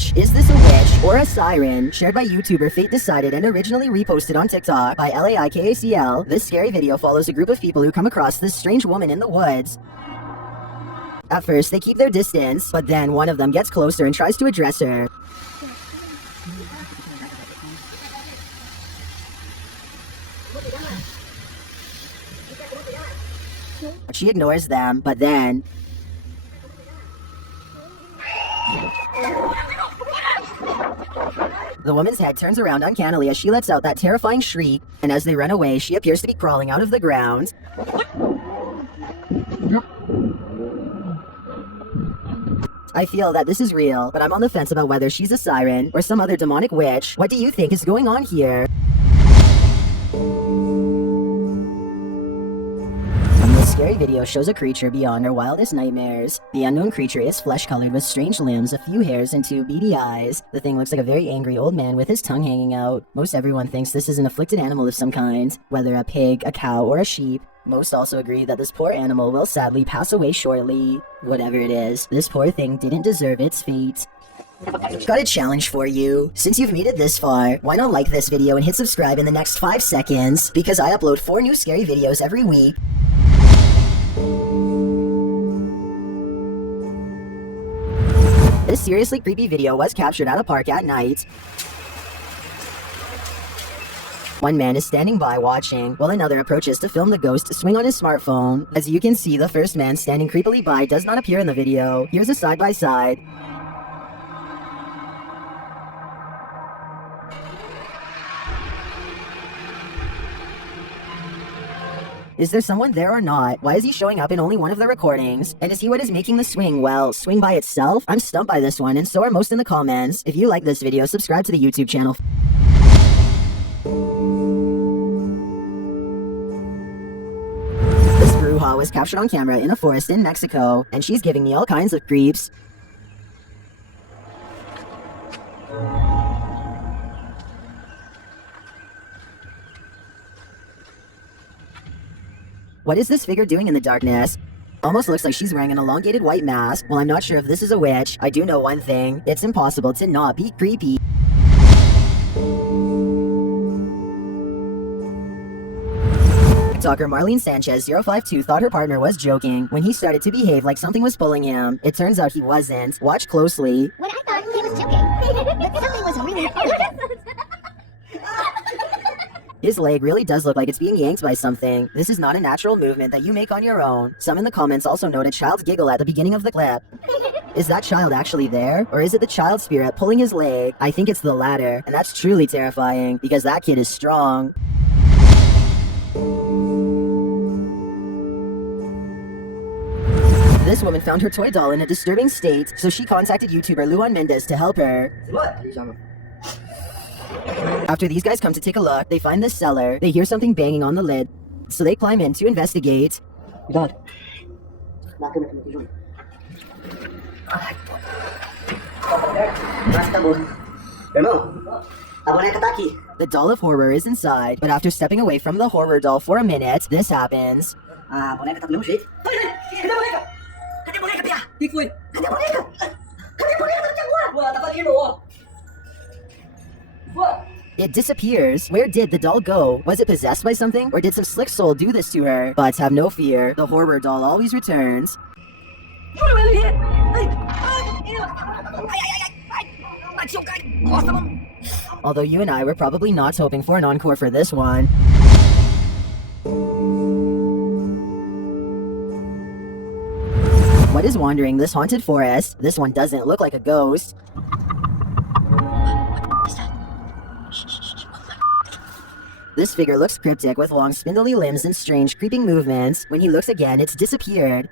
Is this a witch or a siren? Shared by YouTuber Fate Decided and originally reposted on TikTok by LAIKACL, this scary video follows a group of people who come across this strange woman in the woods. At first, they keep their distance, but then one of them gets closer and tries to address her. She ignores them, but then the woman's head turns around uncannily as she lets out that terrifying shriek, and as they run away, she appears to be crawling out of the ground. I feel that this is real, but I'm on the fence about whether she's a siren or some other demonic witch. What do you think is going on here? This scary video shows a creature beyond our wildest nightmares. The unknown creature is flesh-colored with strange limbs, a few hairs, and two beady eyes. The thing looks like a very angry old man with his tongue hanging out. Most everyone thinks this is an afflicted animal of some kind, whether a pig, a cow, or a sheep. Most also agree that this poor animal will sadly pass away shortly. Whatever it is, this poor thing didn't deserve its fate. Got a challenge for you. Since you've made it this far, why not like this video and hit subscribe in the next 5 seconds? Because I upload 4 new scary videos every week. This seriously creepy video was captured at a park at night. One man is standing by watching, while another approaches to film the ghost swing on his smartphone. As you can see, the first man standing creepily by does not appear in the video. Here's a side-by-side. Is there someone there or not? Why is he showing up in only one of the recordings? And is he what is making the swing? Well, swing by itself? I'm stumped by this one, and so are most in the comments. If you like this video, subscribe to the YouTube channel. This bruja was captured on camera in a forest in Mexico, and she's giving me all kinds of creeps. What is this figure doing in the darkness? Almost looks like she's wearing an elongated white mask. While I'm not sure if this is a witch, I do know one thing. It's impossible to not be creepy. TikToker Marlene Sanchez 052 thought her partner was joking when he started to behave like something was pulling him. It turns out he wasn't. Watch closely. When I thought he was joking, but something was really pulling. His leg really does look like it's being yanked by something. This is not a natural movement that you make on your own. Some in the comments also note a child's giggle at the beginning of the clip. Is that child actually there? Or is it the child spirit pulling his leg? I think it's the latter, and that's truly terrifying, because that kid is strong. This woman found her toy doll in a disturbing state, so she contacted YouTuber Luan Mendez to help her. After these guys come to take a look, they find this cellar. They hear something banging on the lid, so they climb in to investigate. The doll of horror is inside, but after stepping away from the horror doll for a minute, this happens. It disappears. Where did the doll go? Was it possessed by something? Or did some slick soul do this to her? But have no fear, the horror doll always returns. Although you and I were probably not hoping for an encore for this one. What is wandering this haunted forest? This one doesn't look like a ghost. This figure looks cryptic with long spindly limbs and strange creeping movements. When he looks again, it's disappeared.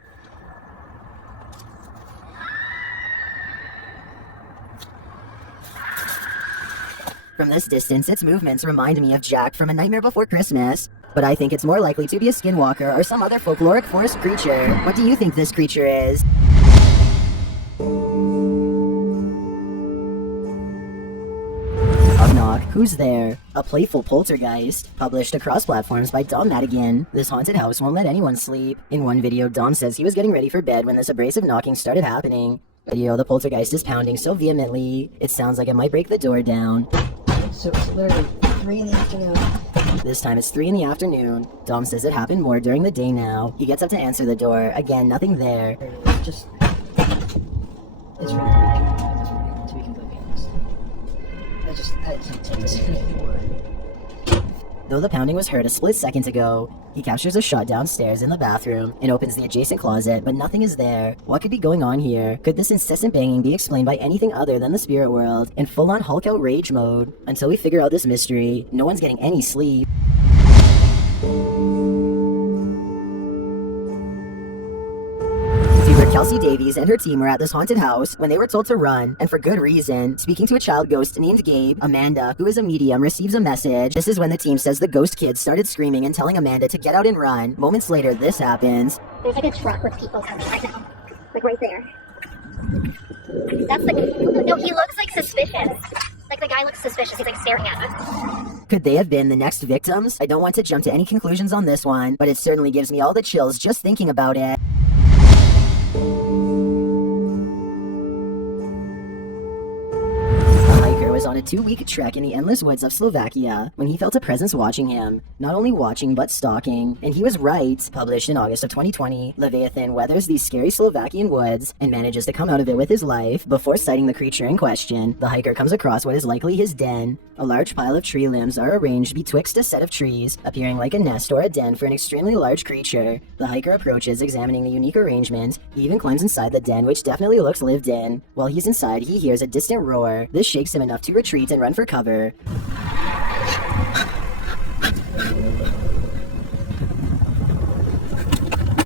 From this distance, its movements remind me of Jack from A Nightmare Before Christmas. But I think it's more likely to be a skinwalker or some other folkloric forest creature. What do you think this creature is? Knock, who's there? A playful poltergeist. Published across platforms by Dom Madigan. This haunted house won't let anyone sleep. In one video, Dom says he was getting ready for bed when this abrasive knocking started happening. Yo, the poltergeist is pounding so vehemently, it sounds like it might break the door down. So it's literally 3 in the afternoon. This time it's 3 in the afternoon. Dom says it happened more during the day now. He gets up to answer the door. Again, nothing there. It's just... It's really weird, to be completely honest. I can't take this anymore. Though the pounding was heard a split second ago, he captures a shot downstairs in the bathroom and opens the adjacent closet, but nothing is there. What could be going on here? Could this incessant banging be explained by anything other than the spirit world in full-on Hulk out rage mode? Until we figure out this mystery, no one's getting any sleep. Kelsey Davies and her team were at this haunted house when they were told to run, and for good reason. Speaking to a child ghost named Gabe, Amanda, who is a medium, receives a message. This is when the team says the ghost kids started screaming and telling Amanda to get out and run. Moments later, this happens. There's like a truck with people coming right now. Like right there. That's like, no, he looks like suspicious. Like the guy looks suspicious. He's like staring at us. Could they have been the next victims? I don't want to jump to any conclusions on this one, but it certainly gives me all the chills just thinking about it. Was on a 2-week trek in the endless woods of Slovakia when he felt a presence watching him. Not only watching, but stalking. And he was right. Published in August of 2020, Leviathan weathers these scary Slovakian woods and manages to come out of it with his life. Before sighting the creature in question, the hiker comes across what is likely his den. A large pile of tree limbs are arranged betwixt a set of trees, appearing like a nest or a den for an extremely large creature. The hiker approaches, examining the unique arrangement. He even climbs inside the den, which definitely looks lived in. While he's inside, he hears a distant roar. This shakes him enough to retreat and run for cover.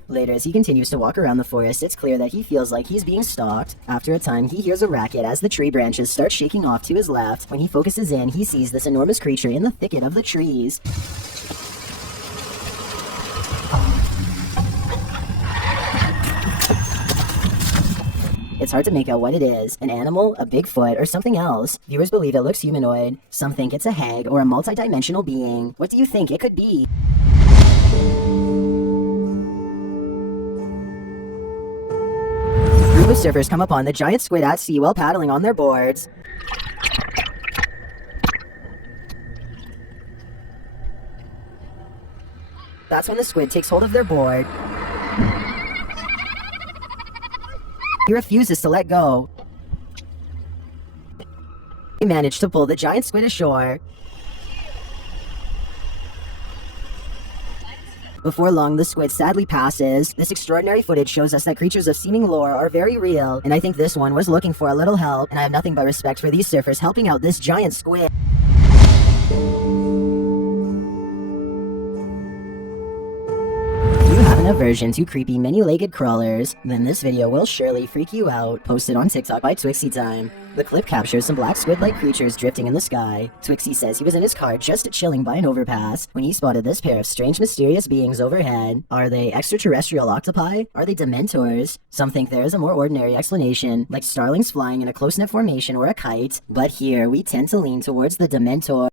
Later, as he continues to walk around the forest, it's clear that he feels like he's being stalked. After a time, he hears a racket as the tree branches start shaking off to his left. When he focuses in, he sees this enormous creature in the thicket of the trees. It's hard to make out what it is, an animal, a Bigfoot, or something else. Viewers believe it looks humanoid. Some think it's a hag or a multi-dimensional being. What do you think it could be? A group of surfers come upon the giant squid at sea while paddling on their boards. That's when the squid takes hold of their board. He refuses to let go. He managed to pull the giant squid ashore. Before long, the squid sadly passes. This extraordinary footage shows us that creatures of seeming lore are very real, and I think this one was looking for a little help, and I have nothing but respect for these surfers helping out this giant squid. An aversion to creepy many-legged crawlers, then this video will surely freak you out. Posted on TikTok by Twixie Time. The clip captures some black squid-like creatures drifting in the sky. Twixie says he was in his car just chilling by an overpass when he spotted this pair of strange mysterious beings overhead. Are they extraterrestrial octopi? Are they dementors? Some think there is a more ordinary explanation, like starlings flying in a close-knit formation or a kite, but here we tend to lean towards the dementor.